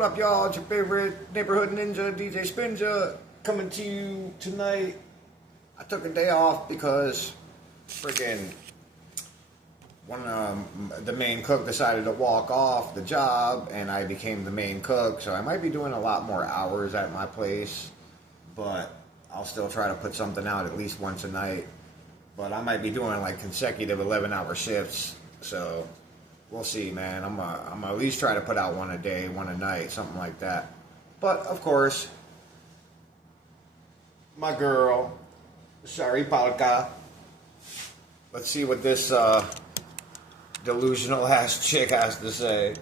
What up, y'all? It's your favorite neighborhood ninja, DjSpinja, coming to you tonight. I took a day off because freaking the main cook decided to walk off the job, and I became the main cook. So I might be doing a lot more hours at my place, but I'll still try to put something out at least once a night. But I might be doing like consecutive 11-hour shifts. So we'll see, man. I'm at least try to put out one a day, one a night, something like that. But of course, my girl, Shari Palka. Let's see what this delusional ass chick has to say,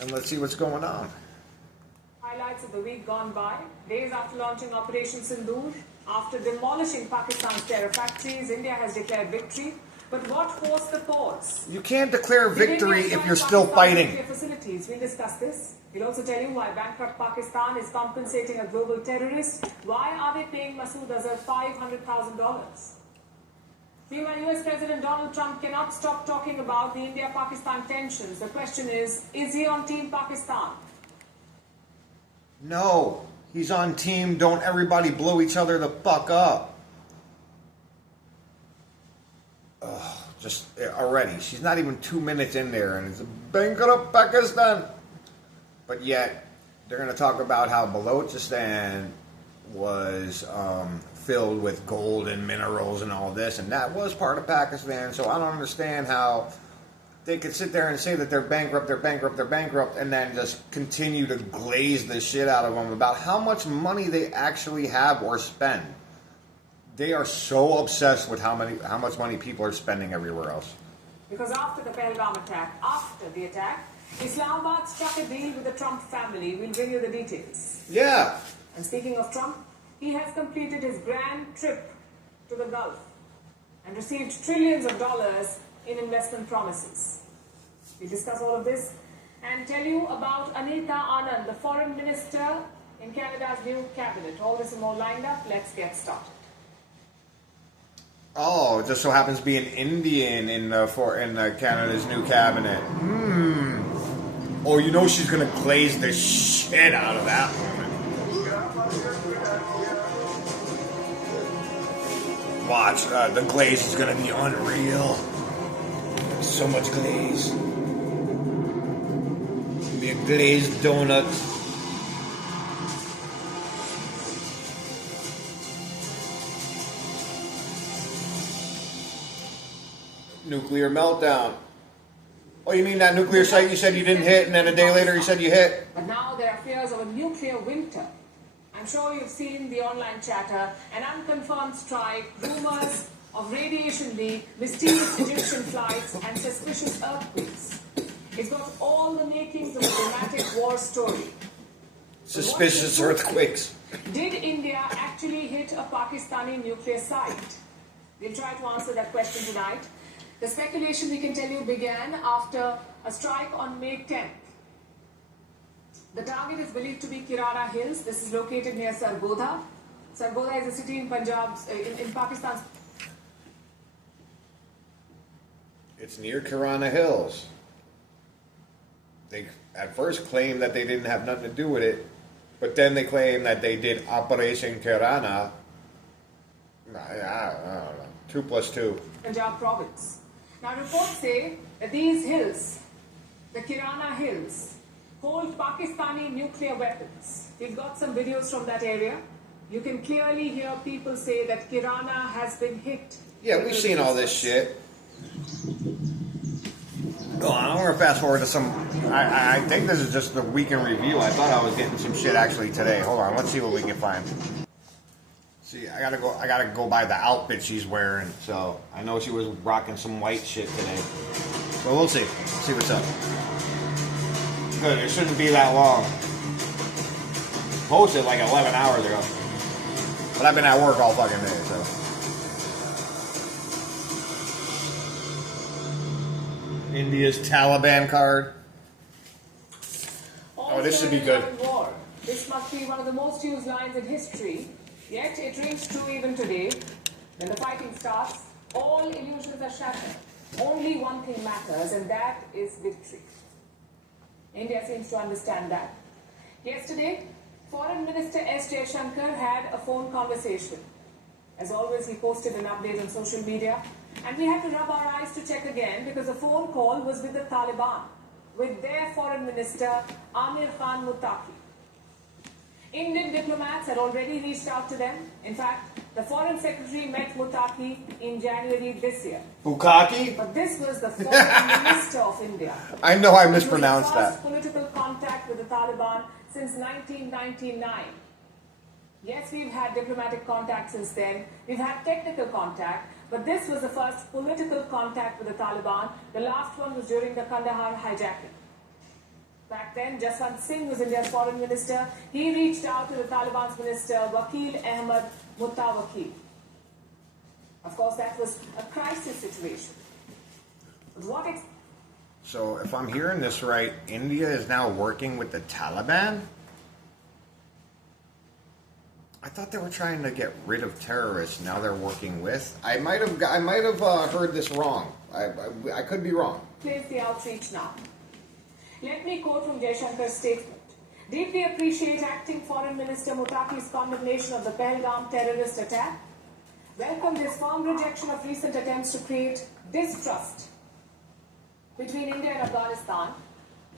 and let's see what's going on. Highlights of the week gone by. Days after launching Operation Sindoor, after demolishing Pakistan's terror factories, India has declared victory. But what forced the pause? You can't declare victory if you're still fighting. Facilities. We'll discuss this. We'll also tell you why bankrupt Pakistan is compensating a global terrorist. Why are they paying Masood Azhar $500,000? Meanwhile, US President Donald Trump cannot stop talking about the India-Pakistan tensions. The question is he on Team Pakistan? No, he's on team don't everybody blow each other the fuck up. Just already, she's not even 2 minutes in there, and it's bankrupt Pakistan. But yet, they're going to talk about how Balochistan was filled with gold and minerals and all this, and that was part of Pakistan. So I don't understand how they could sit there and say that they're bankrupt, and then just continue to glaze the shit out of them about how much money they actually have or spend. They are so obsessed with how much money people are spending everywhere else. Because after the Pahalgam attack, Islamabad struck a deal with the Trump family. We'll bring you the details. Yeah. And speaking of Trump, he has completed his grand trip to the Gulf and received trillions of dollars in investment promises. We'll discuss all of this and tell you about Anita Anand, the foreign minister in Canada's new cabinet. All this and more lined up. Let's get started. Oh, it just so happens to be an Indian in Canada's new cabinet. Oh, you know she's gonna glaze the shit out of that woman. Watch, the glaze is gonna be unreal. So much glaze. It'll be a glazed donut. Nuclear meltdown. Oh, you mean that nuclear site you said you didn't hit, and then a day later you said you hit? But now there are fears of a nuclear winter. I'm sure you've seen the online chatter, an unconfirmed strike, rumors of radiation leak, mysterious Egyptian flights, and suspicious earthquakes. It's got all the makings of a dramatic war story. Suspicious earthquakes. Did India actually hit a Pakistani nuclear site? We'll try to answer that question tonight. The speculation, we can tell you, began after a strike on May 10th. The target is believed to be Kirana Hills. This is located near Sargodha. Sargodha is a city in Punjab, in Pakistan's. It's near Kirana Hills. They at first claimed that they didn't have nothing to do with it, but then they claimed that they did Operation Kirana. I don't know. 2 plus 2. Punjab province. Now reports say that these hills, the Kirana Hills, hold Pakistani nuclear weapons. We've got some videos from that area. You can clearly hear people say that Kirana has been hit. Yeah, we've seen all this shit. Oh, I want to fast forward to some. I think this is just the weekend review. I thought I was getting some shit actually today. Hold on, let's see what we can find. See, I gotta go by the outfit she's wearing. So I know she was rocking some white shit today. So we'll see. See what's up. Good. It shouldn't be that long. Posted like 11 hours ago. But I've been at work all fucking day, so. India's Taliban card. Oh, this should be good. War. This must be one of the most used lines in history. Yet it rings true even today. When the fighting starts, all illusions are shattered. Only one thing matters, and that is victory. India seems to understand that. Yesterday, Foreign Minister S. DjSpinja had a phone conversation. As always, he posted an update on social media. And we had to rub our eyes to check again because the phone call was with the Taliban, with their Foreign Minister Amir Khan Muttaqi. Indian diplomats had already reached out to them. In fact, the Foreign Secretary met Muttaqi in January this year. Bukaki? But this was the Foreign Minister of India. I know I mispronounced It was the that. first political contact with the Taliban since 1999. Yes, we've had diplomatic contact since then. We've had technical contact. But this was the first political contact with the Taliban. The last one was during the Kandahar hijacking. Back then, Jaswant Singh was India's foreign minister. He reached out to the Taliban's minister, Wakil Ahmed Muttawakil. Of course, that was a crisis situation. But So if I'm hearing this right, India is now working with the Taliban? I thought they were trying to get rid of terrorists. Now they're working with. I might have heard this wrong. I could be wrong. Plays the outreach now. Let me quote from DjSpinja's statement. Deeply appreciate Acting Foreign Minister Muttaqi's condemnation of the Pahalgam terrorist attack. Welcome his firm rejection of recent attempts to create distrust between India and Afghanistan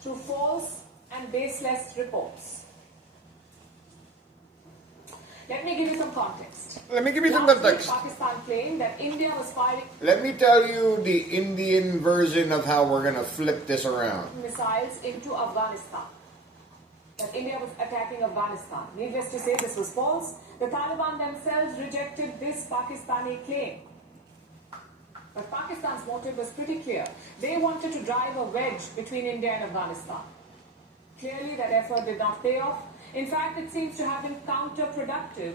through false and baseless reports. Let me give you some context. Let me give you some Last week, context. Pakistan claimed that India was firing Let me tell you the Indian version of how we're going to flip this around. missiles into Afghanistan. That India was attacking Afghanistan. Needless to say, this was false. The Taliban themselves rejected this Pakistani claim. But Pakistan's motive was pretty clear. They wanted to drive a wedge between India and Afghanistan. Clearly, that effort did not pay off. In fact, it seems to have been counterproductive.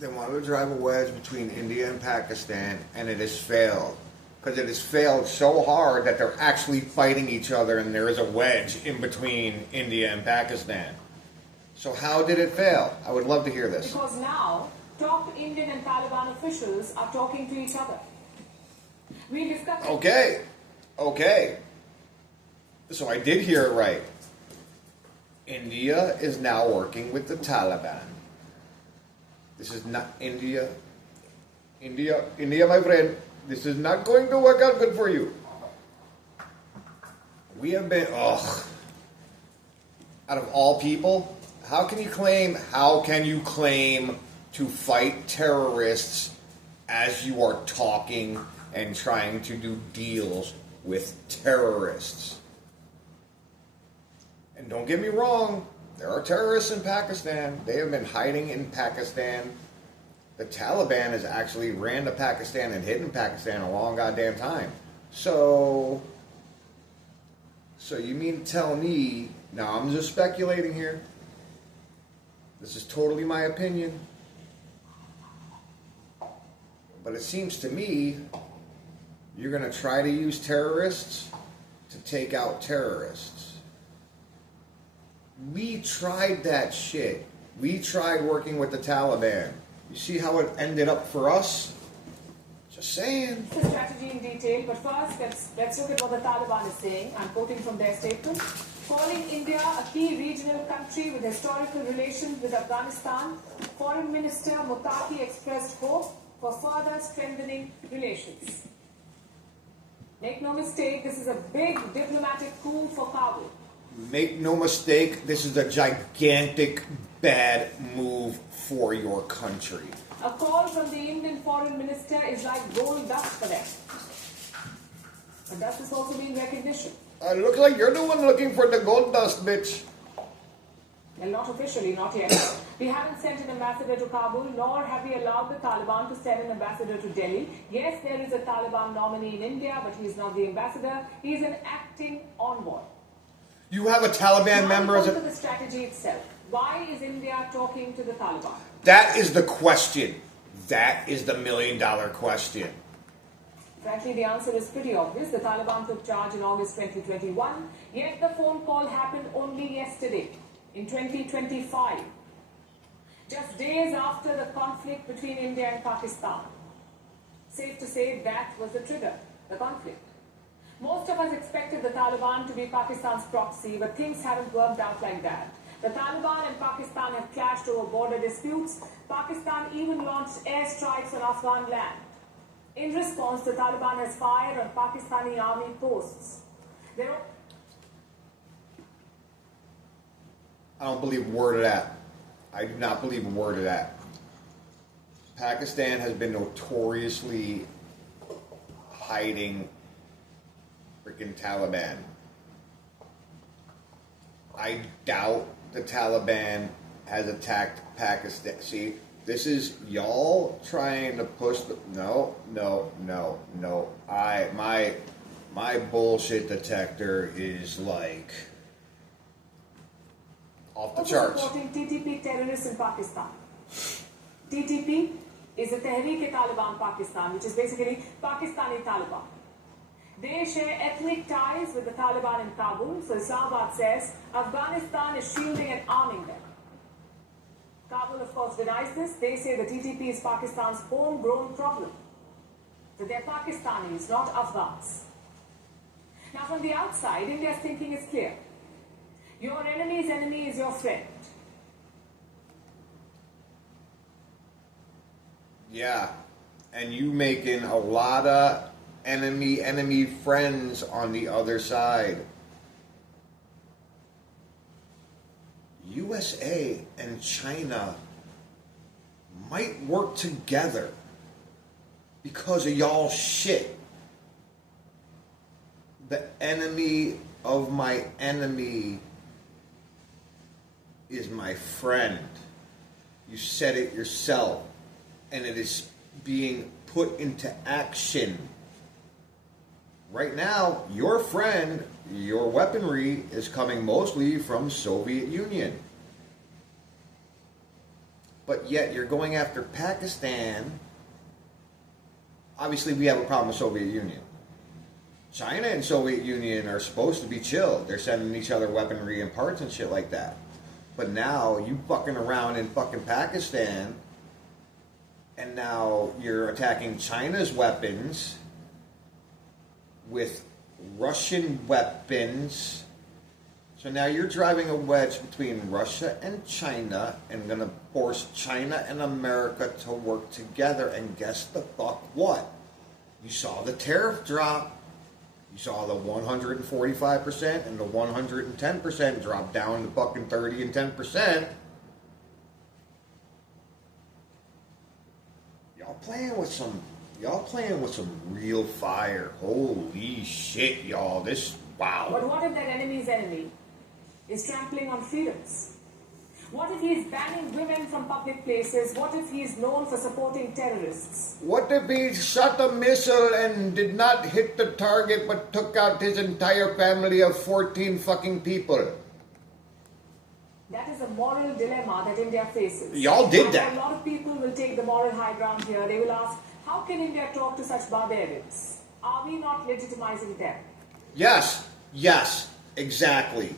They wanted to drive a wedge between India and Pakistan, and it has failed. Because it has failed so hard that they're actually fighting each other, and there is a wedge in between India and Pakistan. So how did it fail? I would love to hear this. Because now, top Indian and Taliban officials are talking to each other. We discussed... Okay. So I did hear it right. India is now working with the Taliban. This is not India, my friend. This is not going to work out good for you. We have been, out of all people, how can you claim to fight terrorists as you are talking and trying to do deals with terrorists? And don't get me wrong, there are terrorists in Pakistan. They have been hiding in Pakistan. The Taliban has actually ran to Pakistan and hidden Pakistan a long goddamn time. So you mean to tell me, now I'm just speculating here, this is totally my opinion, but it seems to me you're going to try to use terrorists to take out terrorists. We tried that shit. We tried working with the Taliban. You see how it ended up for us? Just saying. The strategy in detail, but first let's look at what the Taliban is saying. I'm quoting from their statement. Calling India a key regional country with historical relations with Afghanistan, Foreign Minister Muttaqi expressed hope for further strengthening relations. Make no mistake, this is a big diplomatic coup for Kabul. Make no mistake, this is a gigantic bad move for your country. A call from the Indian foreign minister is like gold dust for them. But does this also mean recognition? Looks like you're the one looking for the gold dust, bitch. Well, not officially, not yet. We haven't sent an ambassador to Kabul, nor have we allowed the Taliban to send an ambassador to Delhi. Yes, there is a Taliban nominee in India, but he's not the ambassador. He's an acting envoy. You have a Taliban member as to the strategy itself. Why is India talking to the Taliban? That is the question. That is the $1 million question. Frankly, the answer is pretty obvious. The Taliban took charge in August 2021, yet the phone call happened only yesterday, in 2025. Just days after the conflict between India and Pakistan. Safe to say that was the trigger, the conflict. Most of us expected the Taliban to be Pakistan's proxy, but things haven't worked out like that. The Taliban and Pakistan have clashed over border disputes. Pakistan even launched airstrikes on Afghan land. In response, the Taliban has fired on Pakistani army posts. I don't believe a word of that. I do not believe a word of that. Pakistan has been notoriously hiding freaking Taliban. I doubt the Taliban has attacked Pakistan. See, this is y'all trying to push the no. My bullshit detector is like off the charts. Supporting TTP terrorists in Pakistan. TTP is the Tehreek-e-Taliban Pakistan, which is basically Pakistani Taliban. They share ethnic ties with the Taliban in Kabul, so Islamabad says Afghanistan is shielding and arming them. Kabul, of course, denies this. They say the TTP is Pakistan's homegrown problem. That they're Pakistanis, not Afghans. Now, from the outside, India's thinking is clear. Your enemy's enemy is your friend. Yeah, and you making a lot of enemy friends on the other side. USA and China might work together because of y'all shit. The enemy of my enemy is my friend. You said it yourself, and it is being put into action. Right now, your friend, your weaponry is coming mostly from Soviet Union. But yet you're going after Pakistan. Obviously, we have a problem with Soviet Union. China and Soviet Union are supposed to be chill. They're sending each other weaponry and parts and shit like that. But now you fucking around in fucking Pakistan, and now you're attacking China's weapons with Russian weapons. So now you're driving a wedge between Russia and China and going to force China and America to work together. And guess the fuck what? You saw the tariff drop. You saw the 145% and the 110% drop down to fucking 30 and 10%. Y'all playing with some real fire. Holy shit, y'all. Wow. But what if that enemy's enemy is trampling on freedoms? What if he's banning women from public places? What if he's known for supporting terrorists? What if he shot a missile and did not hit the target but took out his entire family of 14 fucking people? That is a moral dilemma that India faces. Y'all did that. A lot of people will take the moral high ground here. They will ask, how can India talk to such barbarians? Are we not legitimizing them? Yes, exactly.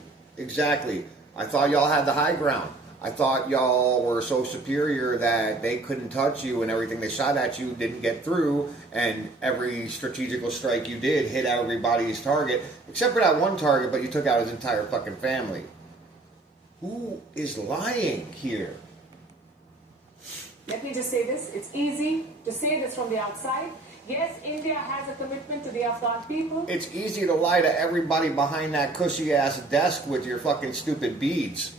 I thought y'all had the high ground. I thought y'all were so superior that they couldn't touch you and everything they shot at you didn't get through, and every strategical strike you did hit everybody's target, except for that one target, but you took out his entire fucking family. Who is lying here? Let me just say this. It's easy to say this from the outside. Yes, India has a commitment to the Afghan people. It's easy to lie to everybody behind that cushy-ass desk with your fucking stupid beads.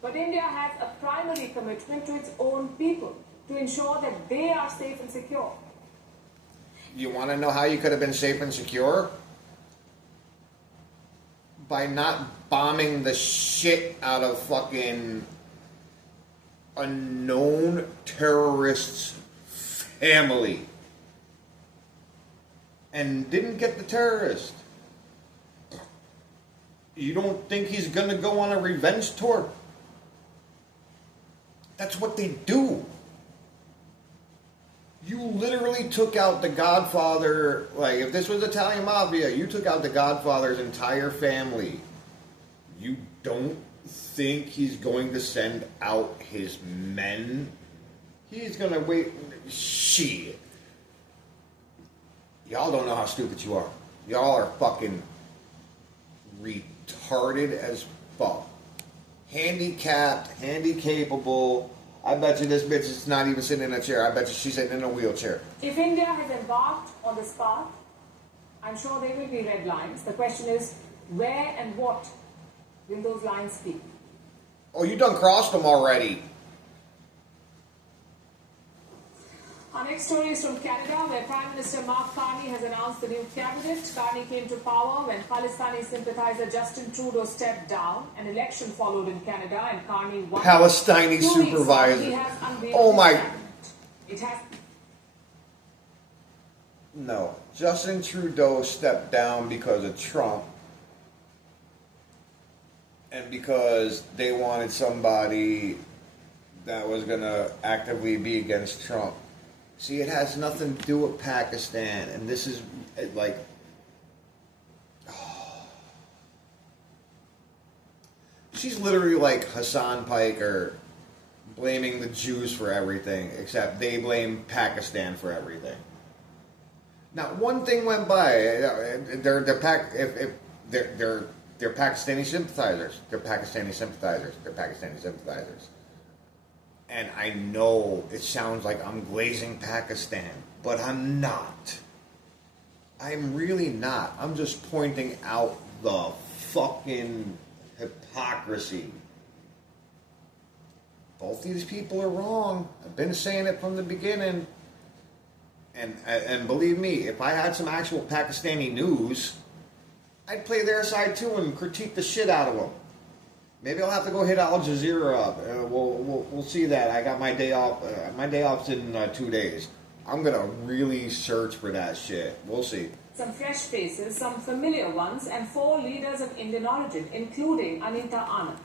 But India has a primary commitment to its own people, to ensure that they are safe and secure. You want to know how you could have been safe and secure? By not bombing the shit out of fucking unknown terrorist's family. And didn't get the terrorist. You don't think he's going to go on a revenge tour? That's what they do. You literally took out the Godfather. Like, if this was Italian Mafia, you took out the Godfather's entire family. You don't think he's going to send out his men? He's going to wait. Shit. Y'all don't know how stupid you are. Y'all are fucking retarded as fuck. Handicapped, handy-capable. I bet you this bitch is not even sitting in a chair. I bet you she's sitting in a wheelchair. If India has embarked on this path, I'm sure there will be red lines. The question is, where and what will those lines be? Oh, you done crossed them already. Our next story is from Canada, where Prime Minister Mark Carney has announced the new cabinet. Carney came to power when Palestini sympathizer Justin Trudeau stepped down. An election followed in Canada, and Carney won. Palestini 2 weeks supervisor. he has unveiled Oh his my. cabinet. It has. No. Justin Trudeau stepped down because of Trump. And because they wanted somebody that was going to actively be against Trump. See, it has nothing to do with Pakistan. And this is like... Oh. She's literally like Hassan Piker blaming the Jews for everything, except they blame Pakistan for everything. Not one thing went by. They're Pakistani sympathizers. They're Pakistani sympathizers. They're Pakistani sympathizers. And I know it sounds like I'm glazing Pakistan, but I'm not. I'm really not. I'm just pointing out the fucking hypocrisy. Both these people are wrong. I've been saying it from the beginning. And believe me, if I had some actual Pakistani news, I'd play their side too and critique the shit out of them. Maybe I'll have to go hit Al Jazeera up. We'll see that. I got my day off. My day off's in 2 days. I'm gonna really search for that shit. We'll see. Some fresh faces, some familiar ones, and 4 leaders of Indian origin, including Anita Anand.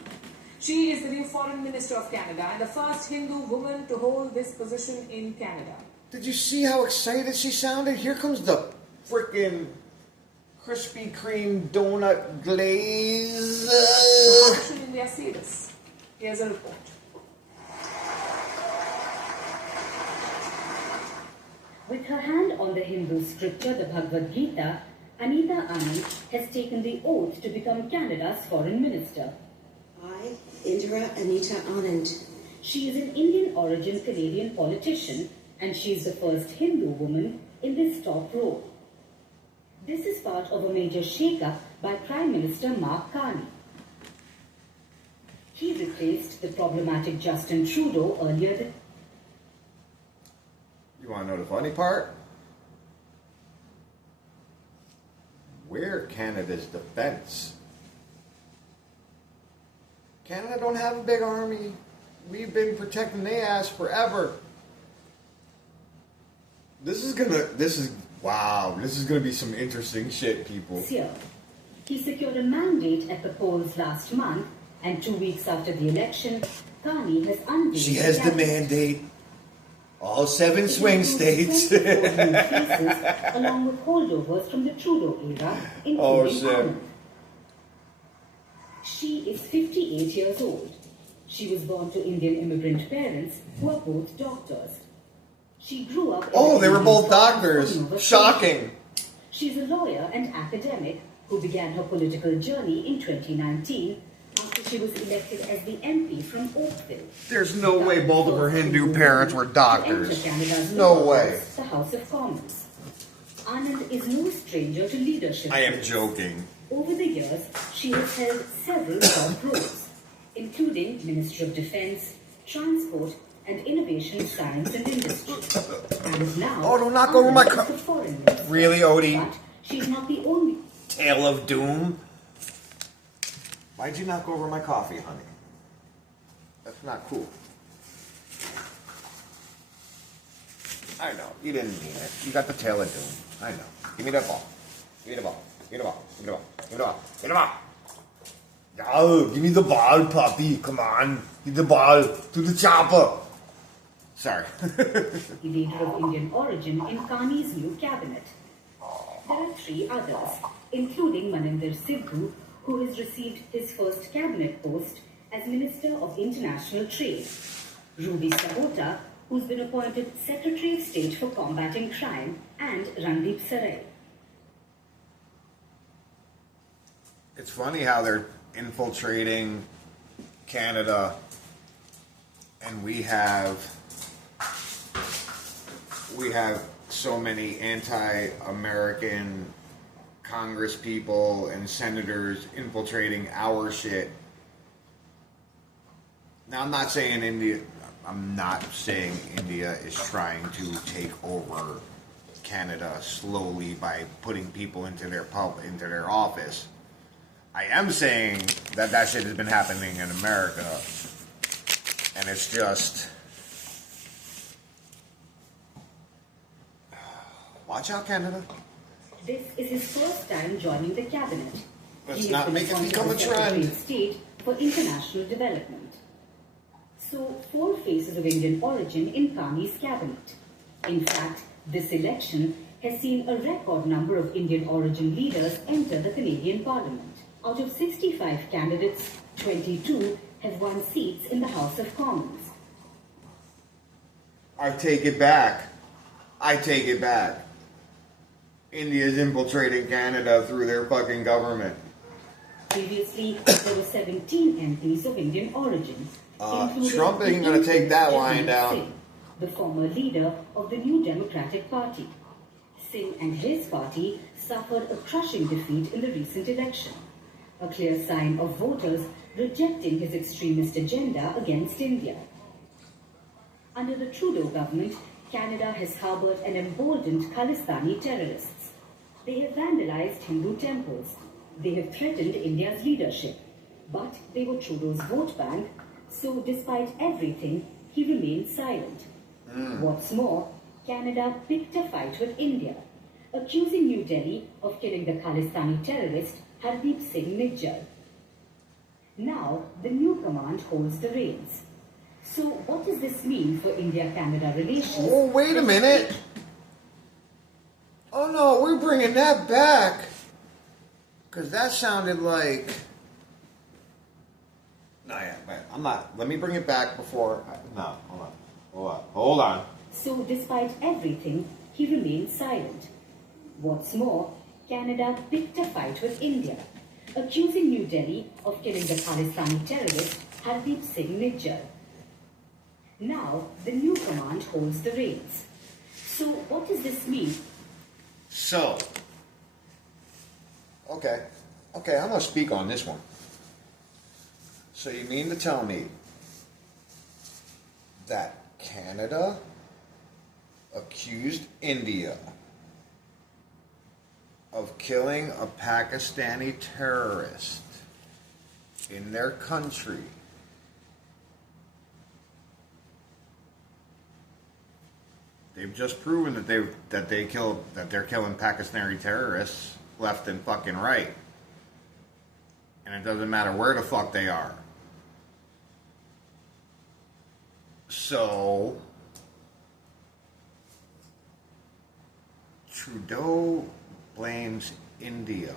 She is the new Foreign Minister of Canada and the first Hindu woman to hold this position in Canada. Did you see how excited she sounded? Here comes the frickin' Krispy Kreme donut glaze. How should India see this? Here's a report. With her hand on the Hindu scripture, the Bhagavad Gita, Anita Anand has taken the oath to become Canada's foreign minister. I, Indira Anita Anand. She is an Indian origin Canadian politician, and she is the first Hindu woman in this top role. This is part of a major shake-up by Prime Minister Mark Carney. He replaced the problematic Justin Trudeau earlier. You want to know the funny part? We're Canada's defense. Canada don't have a big army. We've been protecting their ass forever. This is gonna be some interesting shit, people. This year, he secured a mandate at the polls last month, and 2 weeks after the election, Carney has unveiled. She has the mandate. All 7 swing states. 24 new faces, along with holdovers from the Trudeau era, including Anand. She is 58 years old. She was born to Indian immigrant parents who are both doctors. She grew up... Oh, they were both doctors. Shocking. She's a lawyer and academic who began her political journey in 2019 after she was elected as the MP from Oakville. There's no way both of her Hindu parents were doctors. No way. The House of Commons. Anand is no stranger to leadership. I am joking. Over the years, she has held several top roles, including Minister of Defense, Transport, and Innovation, Science and Industry. And is now Oh, don't knock over my the foreign minister. Really, Odie? But she's not the only. Tale of Doom. Why'd you knock over my coffee, honey? That's not cool. I know. You didn't mean it. You got the tail of doom. I know. Give me that ball. Give me the ball. Give me the ball. Give me the ball. Give me the ball. Give me the ball. Oh, give me the ball, puppy. Come on. Give the ball to the chopper. Sorry. The leader of Indian origin in Carney's new cabinet. There are 3 others, including Maninder Sidhu, who has received his first cabinet post as Minister of International Trade. Ruby Sabota, who's been appointed Secretary of State for Combating Crime, and Randeep Sarai. It's funny how they're infiltrating Canada, and we have so many anti-American Congress people and senators infiltrating our shit. Now, I'm not saying India is trying to take over Canada slowly by putting people into their office. I am saying that shit has been happening in America, and it's just watch out, Canada. This is his first time joining the cabinet. Let's not make it become a trend. State for international development. So, 4 faces of Indian origin in Carney's cabinet. In fact, this election has seen a record number of Indian origin leaders enter the Canadian Parliament. Out of 65 candidates, 22 have won seats in the House of Commons. I take it back. India is infiltrating Canada through their fucking government. Previously, there were 17 MPs of Indian origin. Trump ain't gonna take that line down. Singh, the former leader of the New Democratic Party. Singh and his party suffered a crushing defeat in the recent election, a clear sign of voters rejecting his extremist agenda against India. Under the Trudeau government, Canada has harbored and emboldened Khalistani terrorists. They have vandalized Hindu temples. They have threatened India's leadership. But they were Trudeau's vote bank, so despite everything, he remained silent. What's more, Canada picked a fight with India, accusing New Delhi of killing the Khalistani terrorist Hardeep Singh Nijjar. Now, the new command holds the reins. So, what does this mean for India-Canada relations? Oh, wait a minute. Oh no, we're bringing that back. Because that sounded like... No, yeah, I'm not. Let me bring it back before... No, hold on. So, despite everything, he remained silent. What's more, Canada picked a fight with India, accusing New Delhi of killing the Khalistani terrorist Hardeep Singh Nijjar. Now, the new command holds the reins. So, what does this mean? So, okay, I'm going to speak on this one. So you mean to tell me that Canada accused India of killing a Pakistani terrorist in their country? They've just proven that they're killing Pakistani terrorists left and fucking right. And it doesn't matter where the fuck they are. So Trudeau blames India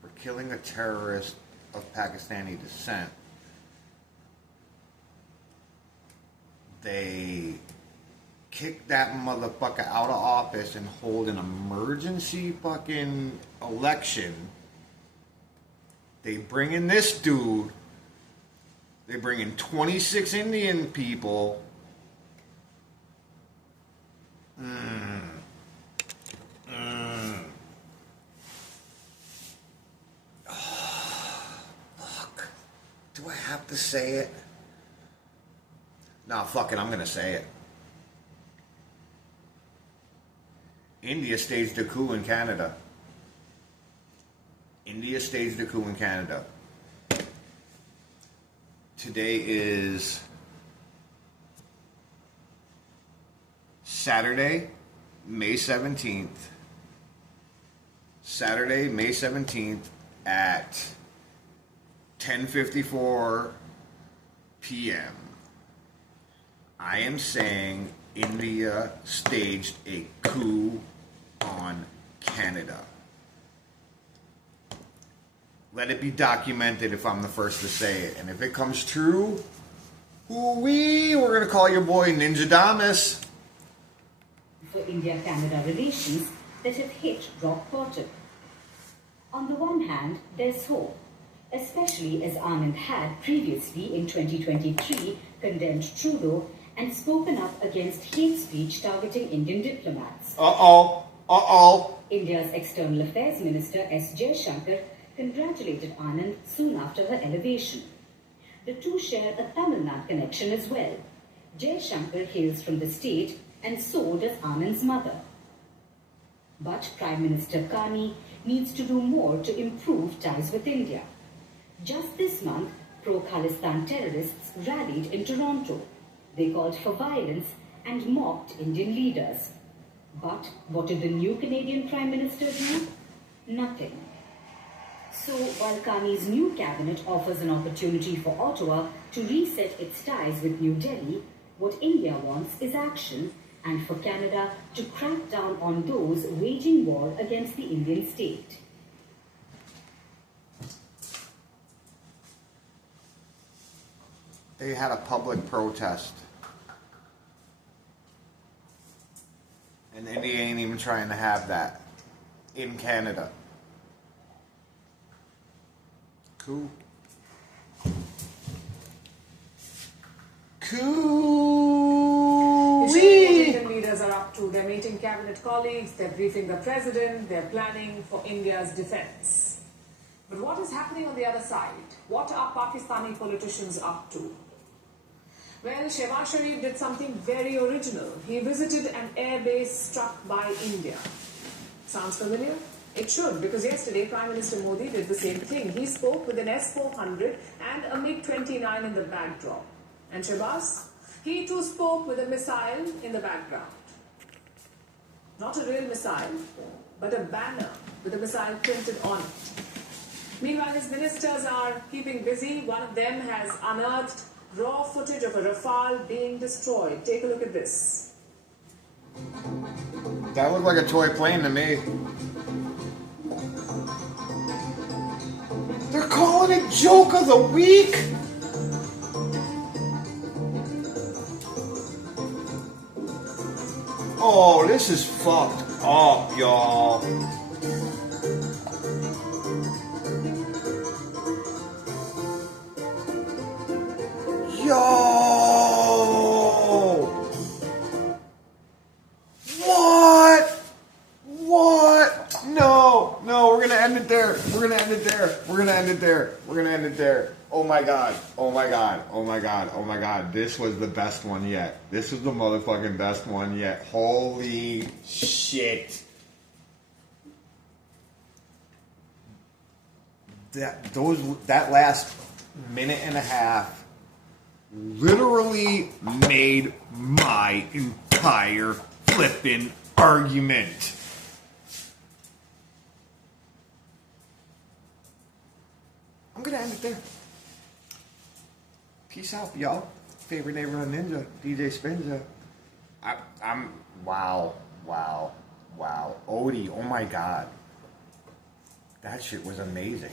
for killing a terrorist of Pakistani descent. They kick that motherfucker out of office and hold an emergency fucking election. They bring in this dude. They bring in 26 Indian people. Fuck. Do I have to say it? Nah, fuck it, I'm gonna say it. India staged a coup in Canada. India staged a coup in Canada. Today is Saturday, May 17th. Saturday, May 17th at 10:54 p.m. I am saying India staged a coup on Canada. Let it be documented if I'm the first to say it. And if it comes true, we're going to call your boy Ninja Damas. For India-Canada relations that have hit rock bottom. On the one hand, there's hope, especially as Anand had previously in 2023 condemned Trudeau and spoken up against hate speech targeting Indian diplomats. India's External Affairs Minister S. DjSpinja congratulated Anand soon after her elevation. The two share a Tamil Nadu connection as well. DjSpinja hails from the state and so does Anand's mother. But Prime Minister Kani needs to do more to improve ties with India. Just this month, pro-Khalistan terrorists rallied in Toronto. They called for violence and mocked Indian leaders. But what did the new Canadian Prime Minister do? Nothing. So while Kani's new cabinet offers an opportunity for Ottawa to reset its ties with New Delhi, what India wants is action, and for Canada to crack down on those waging war against the Indian state. They had a public protest. And India ain't even trying to have that in Canada. Coup. You see what Indian leaders are up to. They're meeting cabinet colleagues, they're briefing the president, they're planning for India's defense. But what is happening on the other side? What are Pakistani politicians up to? Well, Shehbaz Sharif did something very original. He visited an airbase struck by India. Sounds familiar? It should, because yesterday Prime Minister Modi did the same thing. He spoke with an S-400 and a MiG-29 in the backdrop. And Shehbaz? He too spoke with a missile in the background. Not a real missile, but a banner with a missile printed on it. Meanwhile, his ministers are keeping busy. One of them has unearthed raw footage of a Rafale being destroyed. Take a look at this. That looked like a toy plane to me. They're calling it Joke of the Week? Oh, this is fucked up, y'all. Yo! What? No, we're gonna end it there. We're gonna end it there. Oh my god. This was the best one yet. This was the motherfucking best one yet. Holy shit. That last minute and a half literally made my entire flippin' argument. I'm gonna end it there. Peace out, y'all. Favorite neighborhood ninja, DjSpinja. I'm wow. Odie, oh my god. That shit was amazing.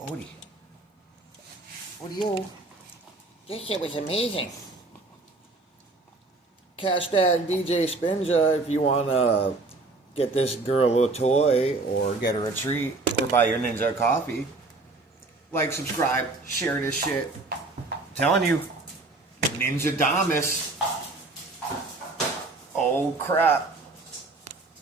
Odie, this shit was amazing. Hashtag DjSpinja if you wanna get this girl a toy or get her a treat or buy your ninja coffee. Like, subscribe, share this shit. I'm telling you, Ninja Damas. Oh crap.